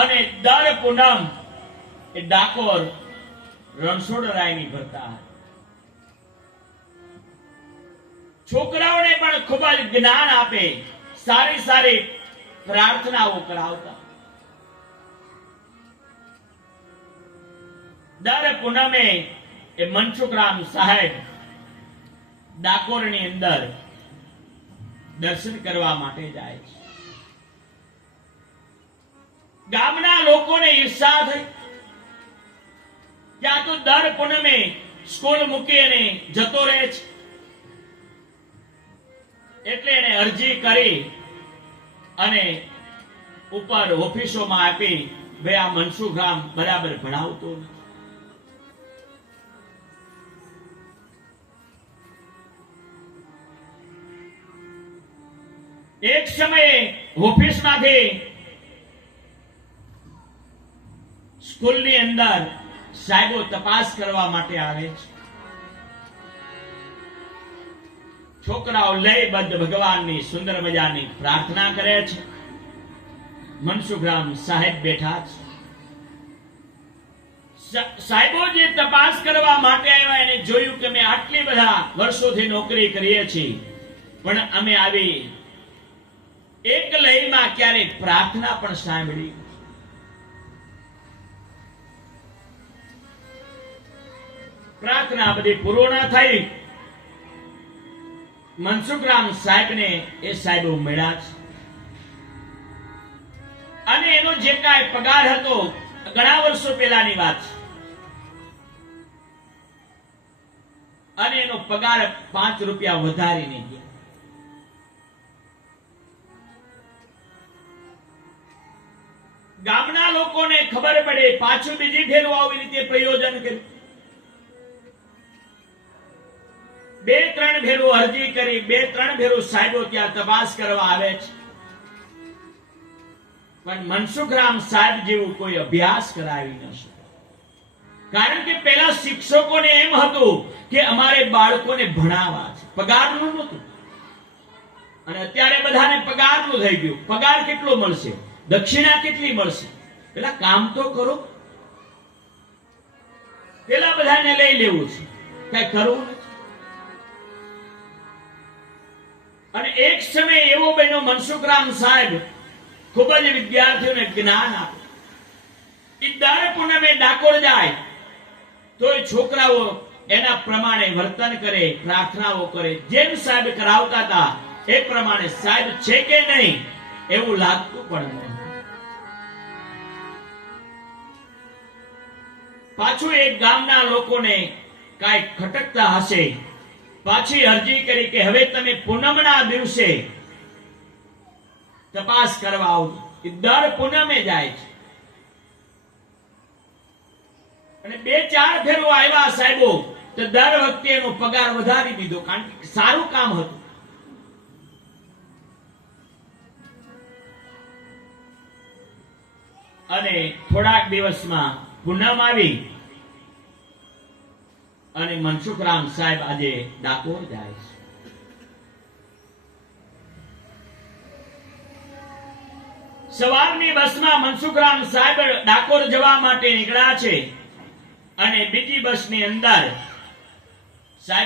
અને દર પૂનમ એ ડાકોર રણછોડરાયની ભરતા છોકરાઓને પણ ખૂબ જ જ્ઞાન આપે, સારી સારી પ્રાર્થનાઓ કરાવતા. દર પૂનમે એ મનસુખરામ સાહેબ ડાકોરની અંદર દર્શન કરવા માટે જાય છે. ગામના લોકોને ઈર્ષા થઈ. ત્યાં તો દર પૂનમે સ્કૂલ મૂકી અને જતો રહે છે. એટલે એને અરજી કરી અને ઉપર ઓફિસોમાં આપી ભાઈ આ મનસુખ રામ બરાબર ભણાવતો એક સમયે ઓફિસમાંથી સ્કૂલની અંદર સાહેબો તપાસ કરવા માટે આવે છે. છોકરાઓ લયબદ્ધ ભગવાનની સુંદર મજાની પ્રાર્થના કરે છે. મનસુખરામ સાહેબ બેઠા છે. સાહેબો જે તપાસ કરવા માટે આવ્યા એને જોયું કે અમે આટલી બધા વર્ષોથી નોકરી કરીએ છીએ, પણ અમે આવી એક લયમાં ક્યારેક પ્રાર્થના પણ સાંભળી. પ્રાર્થના બધી પૂર્ણ થઈ. મનસુખરામ સાહેબને એ સાહેબો મળ્યા છે. અને એનો જે કાંઈ પગાર હતો, ઘણા વર્ષો પહેલાની વાત છે. અને એનો પગાર પાંચ રૂપિયા વધારીને ગયા. ગામના લોકોને ખબર પડે, પાછું બીજી ફેરું આવી રીતે પ્રયોજન કર્યું. બે ત્રણ ભેરું અરજી કરી, બે ત્રણ ભેરું સાહેબો ત્યાં તપાસ કરવા આવે છે. પણ મનસુખરામ સાહેબ જેવું કોઈ અભ્યાસ કરાવી ન શકે. કારણ કે પેલા શિક્ષકોને એમ હતું કે અમારે બાળકોને ભણાવવા છે. પગારનું નહોતું. અને અત્યારે બધાને પગારનું થઈ ગયું. પગાર કેટલો મળશે? દક્ષિણા કેટલી મળશે? પેલા કામ તો કરો. પેલા બધાને લઈ લેવું છે. કઈ કરવું નથી. અને એક સમય એવો બન્યો મનસુખરામ સાહેબ ખૂબ જ વિદ્યાર્થીઓને જ્ઞાન આપે. એ દર પૂનમે ડાકોર જાય તો એ છોકરાઓ એના પ્રમાણે વર્તન કરે, પ્રાર્થનાઓ કરે. જેમ સાહેબ કરાવતા હતા, એ પ્રમાણે સાહેબ છે કે નહીં, એવું લાગતું પણ નહીં પાછું એક ગામના લોકોને કાંઈ ખટકતા હશે પાછી અરજી કરી કે હવે તમે પૂનમના દિવસે તપાસ કરવા આવજો. એ દર પૂનમે જાય છે. અને બે ચાર ફેરો આવ્યા સાહેબો, તો દર વખતે એનો પગાર વધારી દીધો, કારણ કે સારું કામ હતું. અને થોડાક દિવસમાં પૂનમ આવી. અને મનસુખરામ સાહેબ આજે ડાકોર જાય છે. સવારની બસમાં મનસુખરામ સાહેબ ડાકોર જવા માટે નીકળ્યા છે અને બીજી બસની અંદર